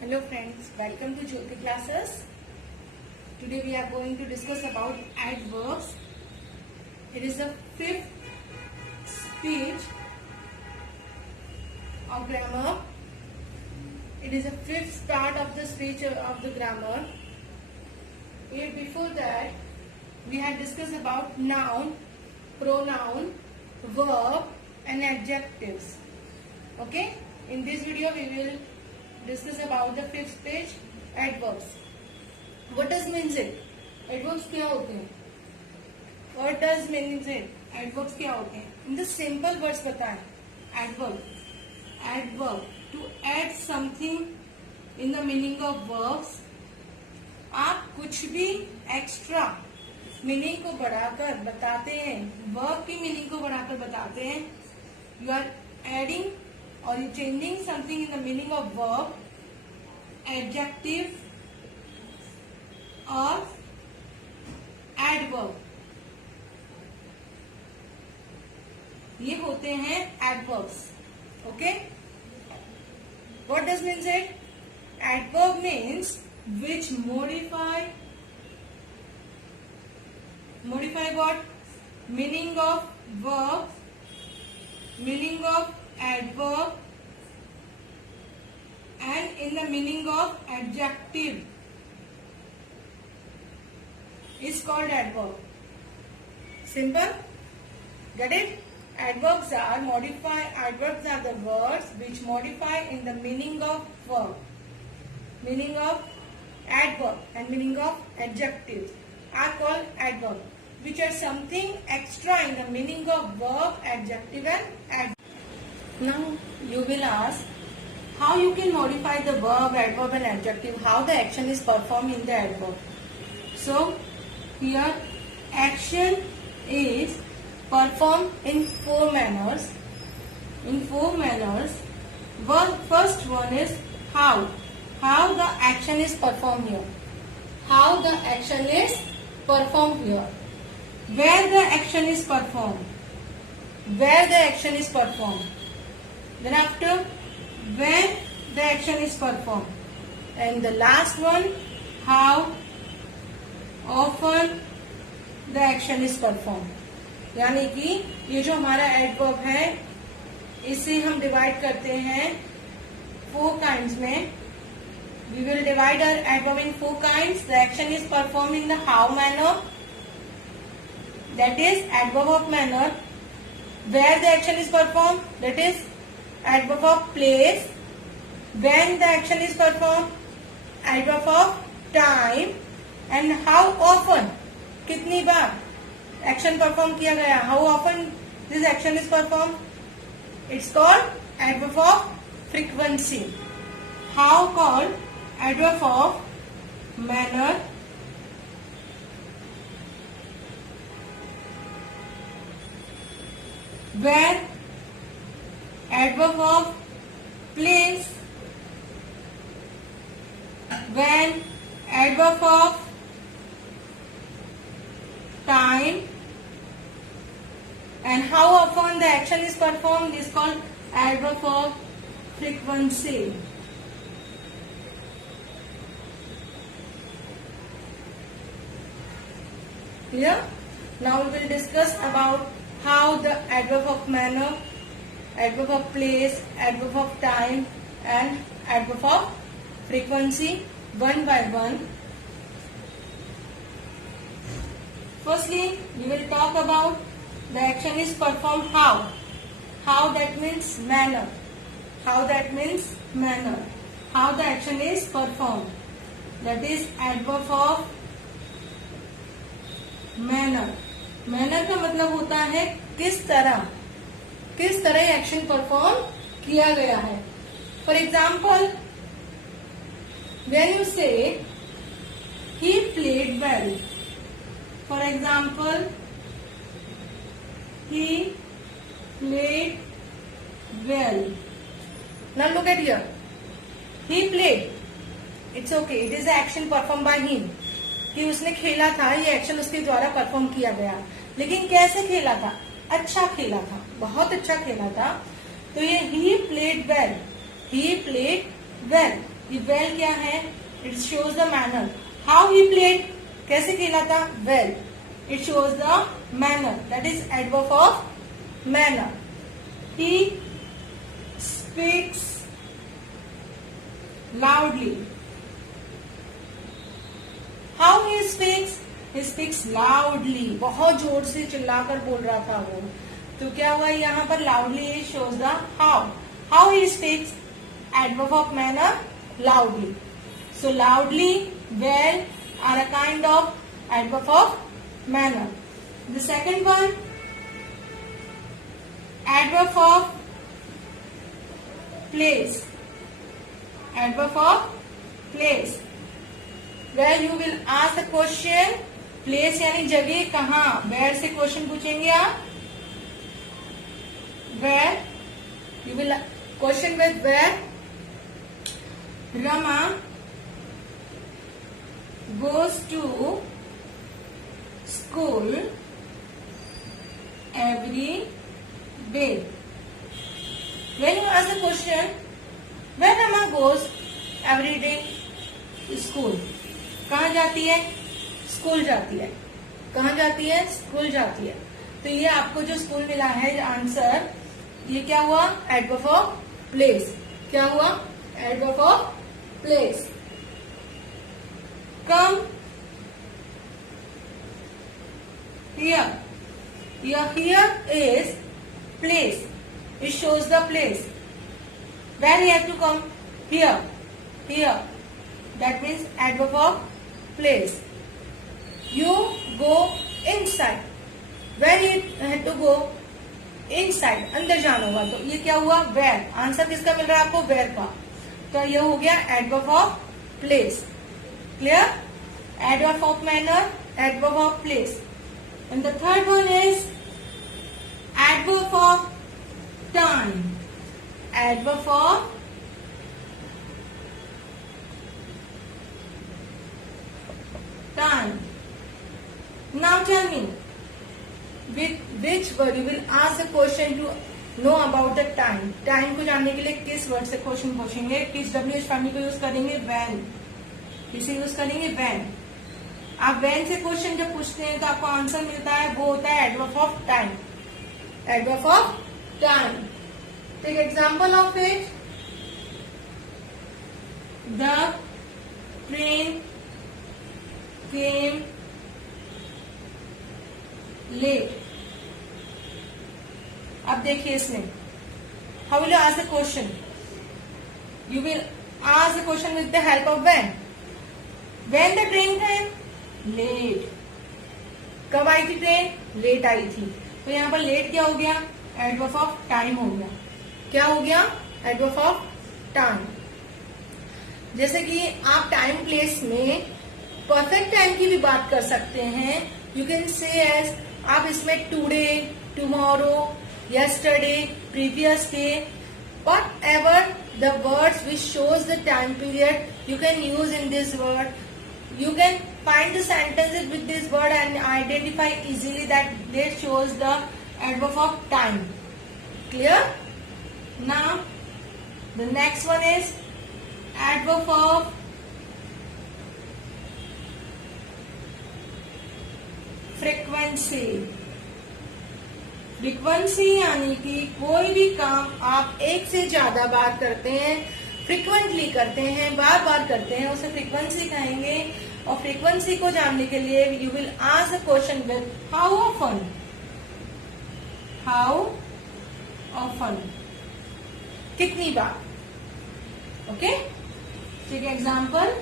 Hello friends, welcome to Jyoti classes. Today we are going to discuss about adverbs. It is the fifth speech of grammar. It is the fifth part of the speech of the grammar. Before that, we had discussed about noun, pronoun, verb and adjectives. Okay? In this video, we will discuss about the fifth page, adverbs. What does means it? Adverbs क्या होते हैं? What does means it? Adverbs क्या होते हैं? In the simple words बताएं. Adverb to add something in the meaning of verbs. आप कुछ भी एक्स्ट्रा मीनिंग को बढ़ाकर बताते हैं, वर्ब की मीनिंग को बढ़ाकर बताते हैं. You are adding or you changing something in the meaning of verb, adjective or adverb. ये होते हैं adverbs. Okay? What does means it? Adverb means which modify what? Meaning of verb, meaning of adverb and in the meaning of adjective is called adverb. Simple? Get it? Adverbs are the words which modify in the meaning of verb, meaning of adverb and meaning of adjectives are called adverb, which are something extra in the meaning of verb, adjective and adverb. Now you will ask how you can modify the verb, adverb and adjective, how the action is performed in the adverb. So here action is performed in four manners. First one is how the action is performed here. How the action is performed here. Where the action is performed. Then after, when the action is performed. And the last one, how often the action is performed. यानी कि ये जो हमारा adverb है, इसे हम divide करते हैं 4 kinds में. We will divide our adverb in 4 kinds. The action is performed in the how manner. That is adverb of manner. Where the action is performed. That is adverb of place. When the action is performed, adverb of time. And how often, कितनी बार action perform किया गया, how often this action is performed. It's called adverb of frequency. How called adverb of manner. Where adverb of place. When adverb of time. And how often the action is performed is called adverb of frequency. Clear? Now we will discuss about how the adverb of manner, adverb of place, adverb of time and adverb of frequency one by one. Firstly, we will talk about the action is performed how. How that means manner. How the action is performed. That is adverb of manner. Manner का मतलब होता है किस तरह action perform किया गया है. For example, when you से he played well. For example, he played well. Now look at here. He played. It's okay. It is the action performed by him. कि उसने खेला था, ये एक्शन उसके द्वारा परफॉर्म किया गया. लेकिन कैसे खेला था? अच्छा खेला था, बहुत अच्छा खेला था. तो ये he played well. ये वेल क्या है? It shows the manner how he played, कैसे खेला था? Well. It shows the manner, that is adverb of manner. He speaks loudly. How he speaks? He speaks loudly, बहुत जोर से चिल्लाकर बोल रहा था वो. तो क्या हुआ यहाँ पर? Loudly shows the how. How he speaks, adverb of manner, loudly. So loudly, well are a kind of adverb of manner. The second one, adverb of place. Adverb of place. Where you will ask a question, place यानी जगह, कहाँ? Where से question पूछेंगे आप. Where you will question with where. Rama goes to school every day. When you ask the question, where Rama goes every day to school, कहाँ जाती है? School जाती है. कहाँ जाती है? स्कूल जाती है. तो ये आपको जो स्कूल मिला है आंसर, ये क्या हुआ? Adverb of place. क्या हुआ? Adverb of place. Come here. Here is place. It shows the place. Where he has to come? Here. Here. That means adverb of place. You go inside. Where he had to go? Inside. अंदर जाना होगा. तो ये क्या हुआ? Where. Answer किसका मिल रहा है आपको? Where का. तो ये हो गया adverb of place. Clear? Adverb of manner, adverb of place. And the third one is adverb of time. Adverb of time. Now tell me with which word you will ask a question to know about the time. Time को जानने के लिए किस word से question पूछेंगे? किस WH family को use करेंगे? वैन. किसे यूज करेंगे? वैन. आप वैन से क्वेश्चन जब पूछते हैं तो आपको आंसर मिलता है, वो होता है adverb of time. Adverb of time. Take example of it. The train came late. अब देखिए इसमें how will you ask the question? You will ask the question with the help of when. When the train came late. कब आई थी train? Late आई थी. तो यहाँ पर लेट क्या हो गया? एडवर्ब ऑफ टाइम हो गया. क्या हो गया? Adverb of time. जैसे कि आप टाइम प्लेस में परफेक्ट टाइम की भी बात कर सकते हैं. यू कैन से एज, आप इसमें today, tomorrow, yesterday, previous day, whatever the words which shows the time period, you can use in this word. You can find the sentences with this word and identify easily that they shows the adverb of time. Clear? Now, the next one is adverb of frequency. Frequency यानी कि कोई भी काम आप एक से ज्यादा बार करते हैं, फ्रीक्वेंटली करते हैं, बार बार करते हैं, उसे फ्रीक्वेंसी कहेंगे. और फ्रीक्वेंसी को जानने के लिए you will ask the question with how often. How often, कितनी बार. ओके, ठीक है. Example,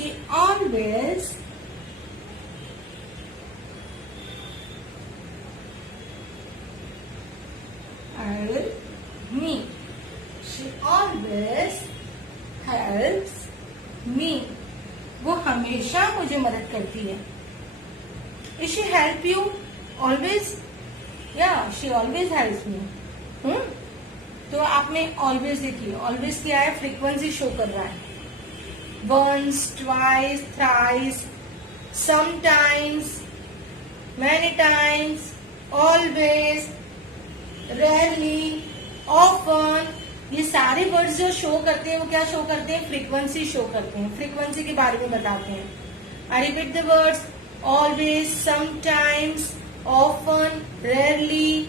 she always helps me. She always helps me. वो हमेशा मुझे मदद करती है. Is she help you always? Yeah, she always helps me. तो आपने ऑलवेज देखिए, ऑलवेज क्या है? फ्रीक्वेंसी शो कर रहा है. once, twice, thrice, sometimes, many times, always, rarely, often, ये सारे वर्ड्स जो शो करते हैं वो क्या शो करते हैं? फ्रीक्वेंसी शो करते हैं, फ्रीक्वेंसी के बारे में बताते हैं. I repeat the words always, sometimes, often, rarely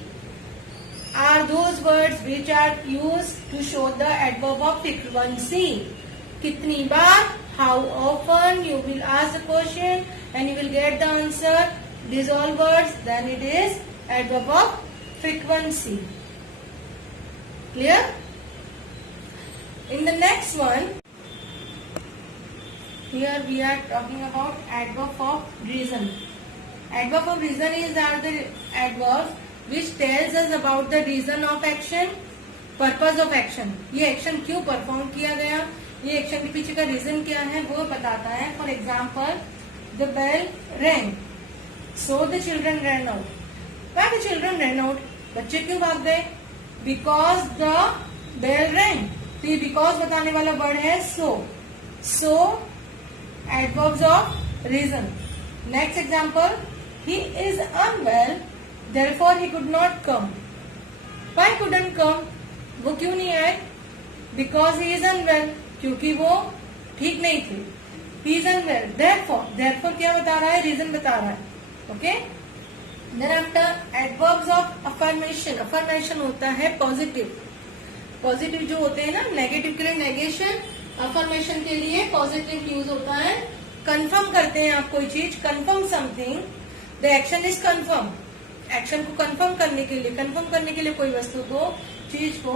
are those words which are used to show the adverb of frequency. कितनी बार, how often, you will ask the question and you will get the answer. These all words, then it is adverb of frequency. Clear? In the next one, here we are talking about adverb of reason. Adverb of reason are the adverbs which tells us about the reason of action, purpose of action. ये action क्यों perform किया गया, ये action के पीछे का reason क्या है वो बताता है. For example, the bell rang, so the children ran out. Why the children ran out? बच्चे क्यों भाग गए? Because the bell rang. तो ये बिकॉज बताने वाला वर्ड है so. So adverbs of reason. Next example, he is unwell, therefore he could not come. Why couldn't come? वो क्यों नहीं आए? Because he is unwell. क्योंकि वो ठीक नहीं थे. He is unwell. Therefore क्या बता रहा है? Reason बता रहा है. Okay? Thereafter, adverbs of affirmation. Affirmation होता है positive. Positive जो होते हैं ना, negative के लिए negation, affirmation के लिए positive use होता है. Confirm करते हैं आप कोई चीज, confirm something. The action is confirm. Action को कंफर्म करने के लिए कोई वस्तु को, चीज को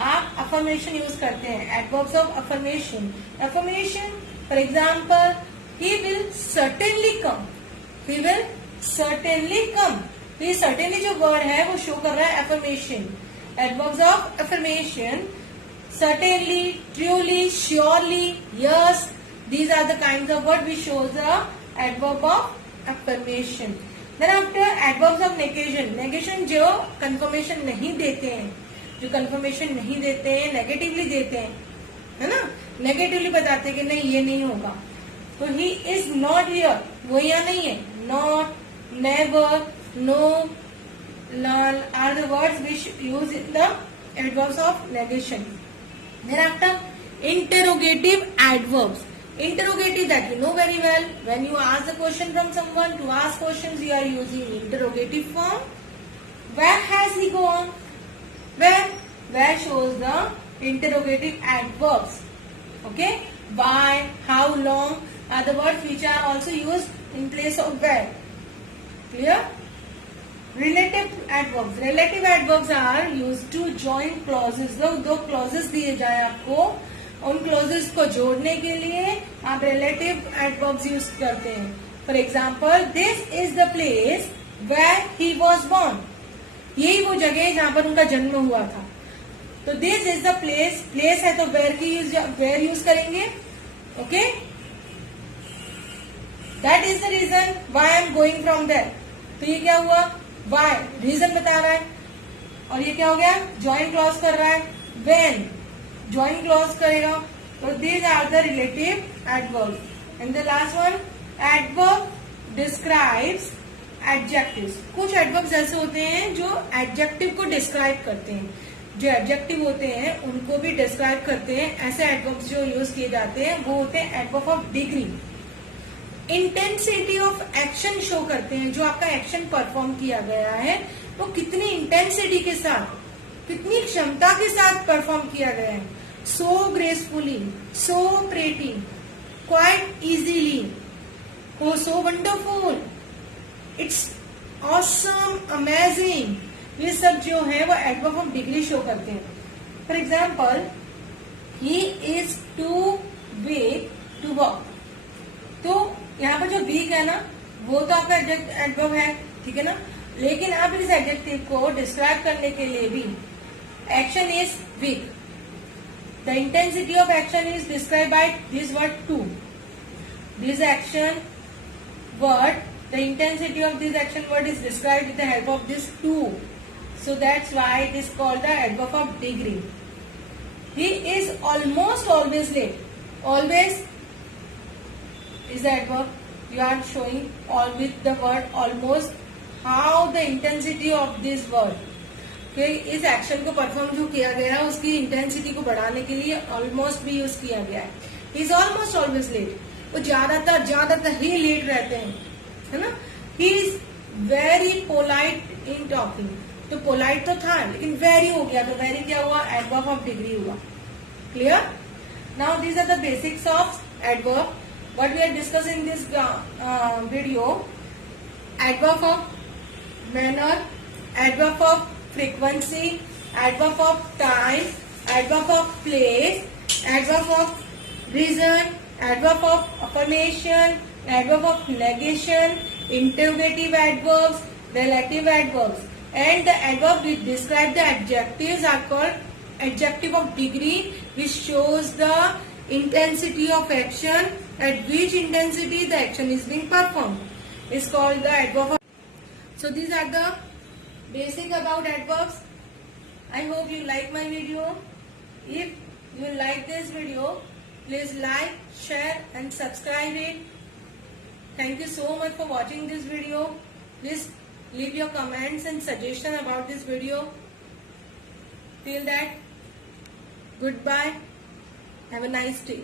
आप अफर्मेशन यूज करते हैं. Adverbs of affirmation. Affirmation, for example, he will certainly come. He will certainly come. तो ये सर्टेनली जो वर्ड है वो शो कर रहा है affirmation. Adverbs of affirmation, certainly, truly, surely, yes, these are the kinds of word which shows the adverb of affirmation. Then after, adverbs of negation. Negation जो confirmation नहीं देते हैं, जो confirmation नहीं देते हैं, negatively देते हैं, है ना, negatively बताते हैं कि नहीं ये नहीं होगा. तो he is not here, वो यहाँ नहीं है. Not, never, no, none are the words which use in the adverbs of negation. Then after, interrogative adverbs. Interrogative, that you know very well. When you ask the question from someone, to ask questions you are using interrogative form. Where has he gone? Where shows the interrogative adverbs. Okay? Why, how long are the words which are also used in place of where. Clear? Relative adverbs. Relative adverbs are used to join clauses. दो clauses दिए जाए आपको, उन closes को जोड़ने के लिए आप रिलेटिव एडवर्ब्स यूज करते हैं. For example, this is the place where he was born. यही वो जगह है जहां पर उनका जन्म हुआ था. तो this is the place, place है तो वेयर यूज करेंगे. Okay, that is the reason why I am going from there. तो ये क्या हुआ? वाई, रीजन बता रहा है. और ये क्या हो गया? ज्वाइन क्लॉज कर रहा है. व्हेन, ज्वाइन क्लॉज करेगा. तो these are the relative adverb. And the last one, adverb describes adjectives. कुछ एडवर्ब्स ऐसे होते हैं जो एडजेक्टिव को डिस्क्राइब करते हैं. जो एडजेक्टिव होते हैं उनको भी डिस्क्राइब करते हैं. ऐसे एडवर्ब्स जो यूज किए जाते हैं वो होते हैं adverb of degree. Intensity of action show करते हैं. जो आपका एक्शन परफॉर्म किया गया है वो कितनी इंटेंसिटी के साथ, कितनी क्षमता के साथ परफॉर्म किया गया है. So gracefully, so pretty, quite easily, oh so wonderful, it's awesome, amazing. ये सब जो है वो एडवर्ब ऑफ डिग्री शो करते हैं. For example, he is too weak to walk. तो यहाँ पर जो वीक है ना वो तो आपका एडवर्ब है, ठीक है ना. लेकिन आप इस एडजेक्टिव को डिस्क्राइब करने के लिए भी, action is weak, the intensity of action is describe by this word too. This action word, the intensity of this action word is describe with the help of this too. So that's why it is called the adverb of degree. He is almost always late. Always is the adverb. You are showing all with the word almost. How the intensity of this word, कि इस action को perform जो किया गया है उसकी intensity को बढ़ाने के लिए ऑलमोस्ट भी यूज किया गया है. He is almost always late. वो ज्यादातर ही लेट रहते हैं, है ना. He is very polite in talking. तो पोलाइट तो था लेकिन वेरी हो गया, तो वेरी क्या हुआ, एडवर्ब ऑफ डिग्री हुआ. Clear. Now these are the basics of adverb. What we are discussing this video. Adverb of manner, adverb of frequency, adverb of time, adverb of place, adverb of reason, adverb of affirmation, adverb of negation, interrogative adverbs, relative adverbs, and the adverb which describe the adjectives are called adjective of degree, which shows the intensity of action, at which intensity the action is being performed, is called the adverb of. So these are the basic about adverbs. I hope you like my video. If you like this video, please like, share and subscribe it. Thank you so much for watching this video. Please leave your comments and suggestion about this video. Till that, goodbye. Have a nice day.